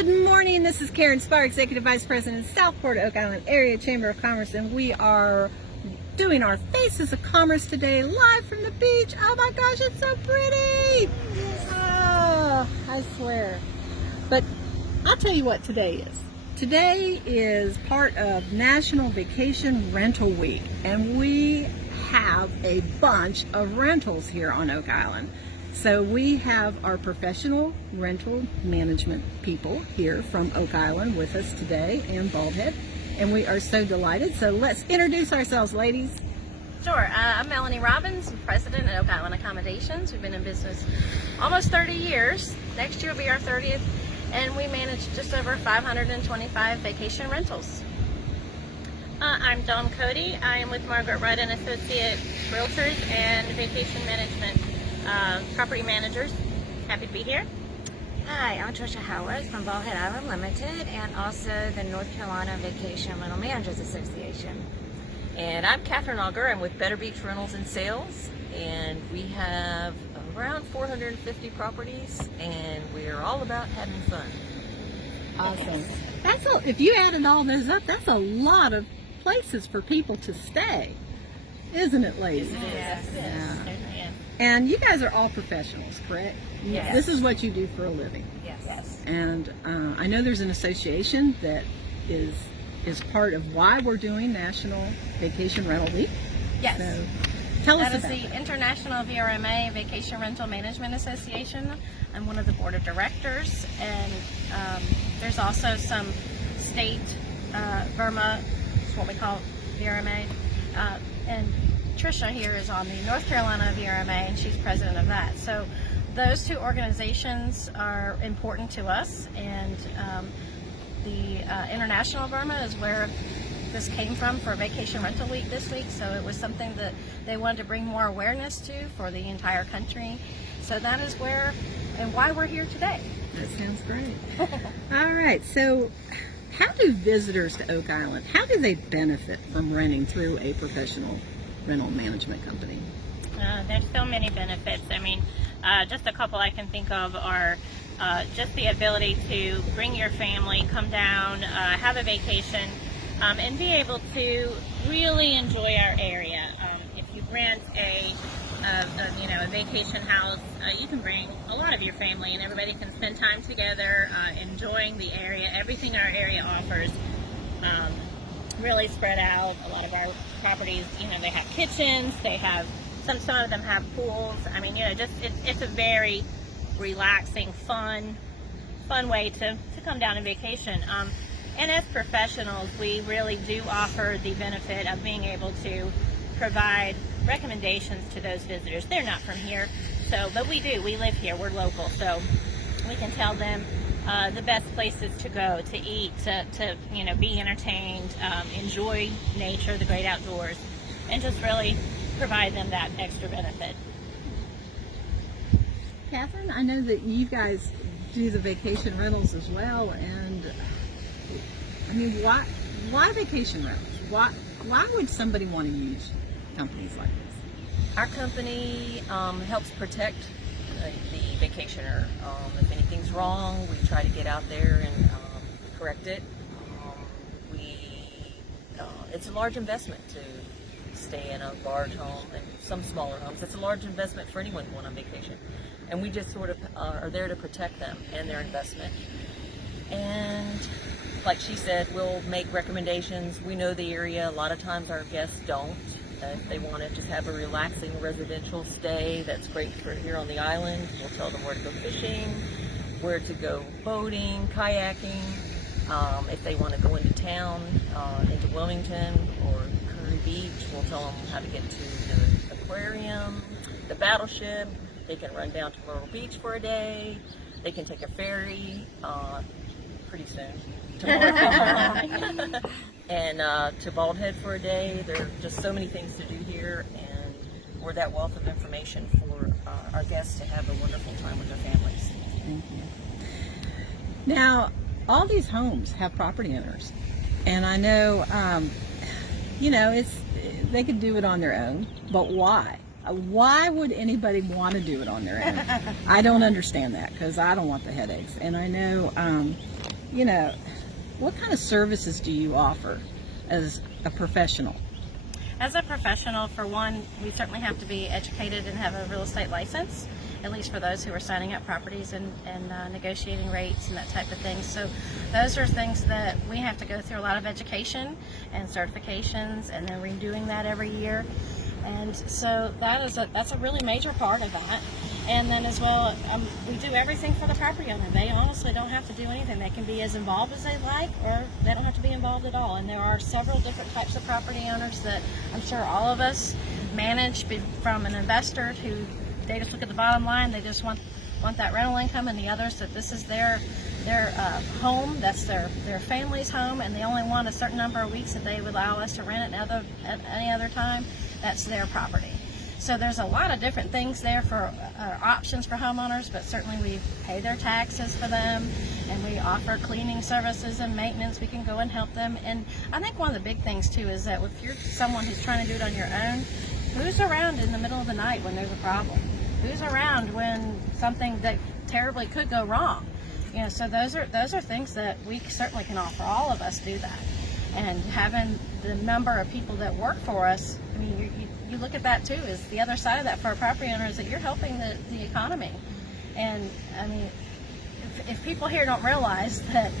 Good morning, this is Karen Spar, Executive Vice President, Southport-Oak Island Area Chamber of Commerce, and we are doing our Faces of Commerce today, live from the beach. Oh my gosh, it's so pretty! Oh, I swear. But I'll tell you what today is. Today is part of National Vacation Rental Week, and we have a bunch of rentals here on Oak Island. So we have our professional rental management people here from Oak Island with us today and Baldhead, and we are so delighted. So let's introduce ourselves, ladies. Sure. I'm Melaney Robbins, President at Oak Island Accommodations. We've been in business almost 30 years. Next year will be our 30th, and we manage just over 525 vacation rentals. I'm Cote. I am with Margaret Rudd Associates Realtors and Vacation Management Property Managers. Happy to be here. Hi, I'm Trisha Howarth from Baldhead Island Limited and also the North Carolina Vacation Rental Managers Association. And I'm Kathryn Auger. I'm with Better Beach Rentals and Sales, and we have around 450 properties, and we're all about having fun. Awesome. That's a, if you added all those up, that's a lot of places for people to stay, isn't it, ladies? Yes, it is. Yeah. Certainly is. And you guys are all professionals, correct? Yes. This is what you do for a living. Yes. And I know there's an association that is part of why we're doing National Vacation Rental Week. Yes. So tell us That is about the that. International VRMA Vacation Rental Management Association. I'm one of the board of directors, and there's also some state VRMA, is what we call VRMA, and Trisha here is on the North Carolina VRMA, and she's president of that. So those two organizations are important to us, and the International VRMA is where this came from for Vacation Rental Week this week, so it was something that they wanted to bring more awareness to for the entire country. So that is where and why we're here today. That sounds great. All right, so how do visitors to Oak Island, how do they benefit from renting through a professional rental management company? There's so many benefits. I mean, just a couple I can think of are just the ability to bring your family, come down, have a vacation, and be able to really enjoy our area. If you rent a vacation house, you can bring a lot of your family, and everybody can spend time together, enjoying the area. Everything our area offers, really spread out. A lot of our properties, they have kitchens. They have some of them have pools. I mean, just it's a very relaxing, fun way to come down and vacation. And as professionals, we really do offer the benefit of being able to provide recommendations to those visitors. They're not from here, but we live here, we're local, so we can tell them the best places to go, to eat, to be entertained, enjoy nature, the great outdoors, and just really provide them that extra benefit. Kathryn, I know that you guys do the vacation rentals as well, and I mean, why vacation rentals? Why would somebody want to use companies like this? Our company helps protect the vacationer. If anything's wrong, we try to get out there and correct it. It's a large investment to stay in a large home, and some smaller homes. It's a large investment for anyone going on vacation. And we just sort of are there to protect them and their investment. And like she said, we'll make recommendations. We know the area. A lot of times our guests don't. If they want to just have a relaxing residential stay, that's great for here on the island. We'll tell them where to go fishing, where to go boating, kayaking. If they want to go into town, into Wilmington or Curry Beach, we'll tell them how to get to the aquarium, the battleship. They can run down to Myrtle Beach for a day. They can take a ferry pretty soon to and to Baldhead for a day. There are just so many things to do here, and we're that wealth of information for our guests to have a wonderful time with their families. Thank you. Now, all these homes have property owners, and I know, they could do it on their own, but why? Why would anybody want to do it on their own? I don't understand that, because I don't want the headaches. And I know, you know, what kind of services do you offer as a professional? As a professional, for one, we certainly have to be educated and have a real estate license, at least for those who are signing up properties and negotiating rates and that type of thing. So those are things that we have to go through a lot of education and certifications, and then redoing that every year. And so that's a really major part of that. And then as well, we do everything for the property owner. They honestly don't have to do anything. They can be as involved as they like, or they don't have to be involved at all. And there are several different types of property owners that I'm sure all of us manage, from an investor who they just look at the bottom line, they just want that rental income, and the others that this is their home, that's their family's home, and they only want a certain number of weeks that they would allow us to rent it at any other time. That's their property. So there's a lot of different things there for options for homeowners, but certainly we pay their taxes for them, and we offer cleaning services and maintenance. We can go and help them. And I think one of the big things too is that if you're someone who's trying to do it on your own, who's around in the middle of the night when there's a problem? Who's around when something that terribly could go wrong? You know, so those are things that we certainly can offer. All of us do that. And having the number of people that work for us, I mean, you look at that too, is the other side of that for a property owner, is that you're helping the economy. And I mean, if people here don't realize that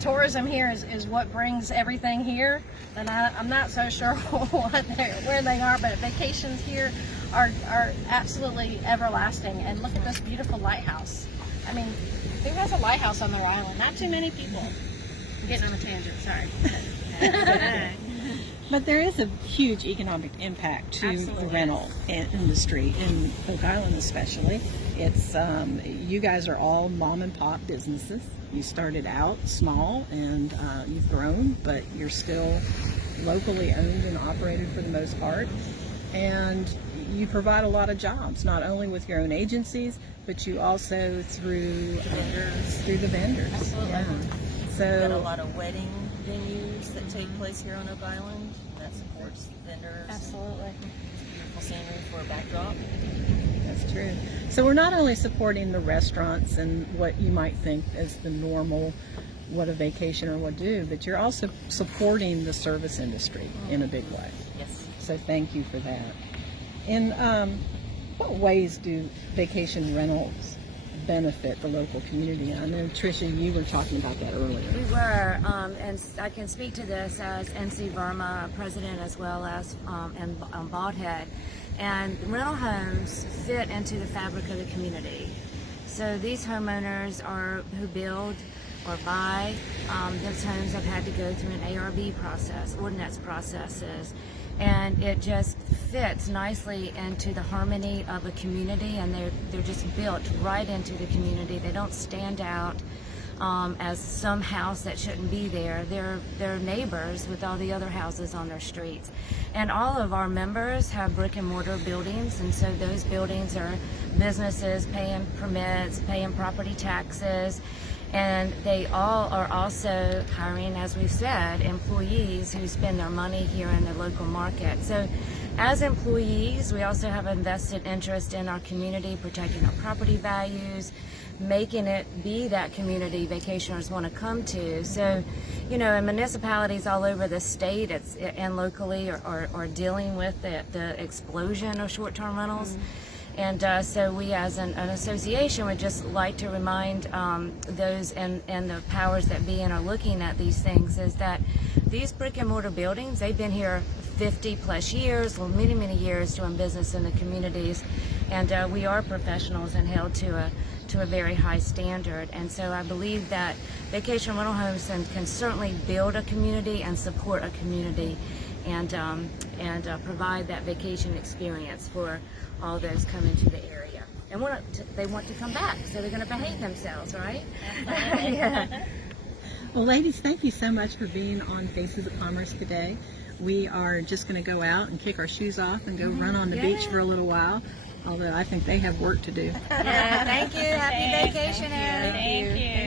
tourism here is what brings everything here, then I'm not so sure where they are. But vacations here are absolutely everlasting. And look at this beautiful lighthouse. I mean, who has a lighthouse on their island? Not too many people. I'm getting on a tangent, sorry. But there is a huge economic impact to Absolutely. the rental industry in Oak Island, especially. It's you guys are all mom and pop businesses. You started out small, and you've grown, but you're still locally owned and operated for the most part. And you provide a lot of jobs, not only with your own agencies, but you also through the vendors. Absolutely. Yeah. So We've got a lot of wedding venues that take place here on Oak Island. That supports vendors. Absolutely. Beautiful scenery for a backdrop. that's true. So we're not only supporting the restaurants and what you might think as the normal, what a vacationer would do, but you're also supporting the service industry in a big way. Yes. So thank you for that. In what ways do vacation rentals benefit the local community? I know, Trisha, you were talking about that earlier. We were, and I can speak to this as NC Verma president, as well as and Bald Head. And rental homes fit into the fabric of the community. So these homeowners who build or buy those homes have had to go through an ARB process, ordinance processes, and it just fits nicely into the harmony of a community, and they're just built right into the community. They don't stand out as some house that shouldn't be there. They're neighbors with all the other houses on their streets. And all of our members have brick and mortar buildings, and so those buildings are businesses paying permits, paying property taxes, and they all are also hiring, as we've said, employees who spend their money here in the local market. So as employees, we also have a vested interest in our community, protecting our property values, making it be that community vacationers want to come to. So, you know, in municipalities all over the state and locally are dealing with the explosion of short-term rentals. Mm-hmm. And so we as an association would just like to remind those and the powers that be and are looking at these things, is that these brick and mortar buildings, they've been here 50 plus years, or many, many years, doing business in the communities. And we are professionals and held to a very high standard. And so I believe that vacation rental homes can certainly build a community and support a community, and provide that vacation experience for all those coming to the area. And they want to come back, so they're going to behave themselves, right? Yeah. Well, ladies, thank you so much for being on Faces of Commerce today. We are just going to go out and kick our shoes off and go run on the beach for a little while, although I think they have work to do. Yeah, thank you. Happy vacation, Thank you.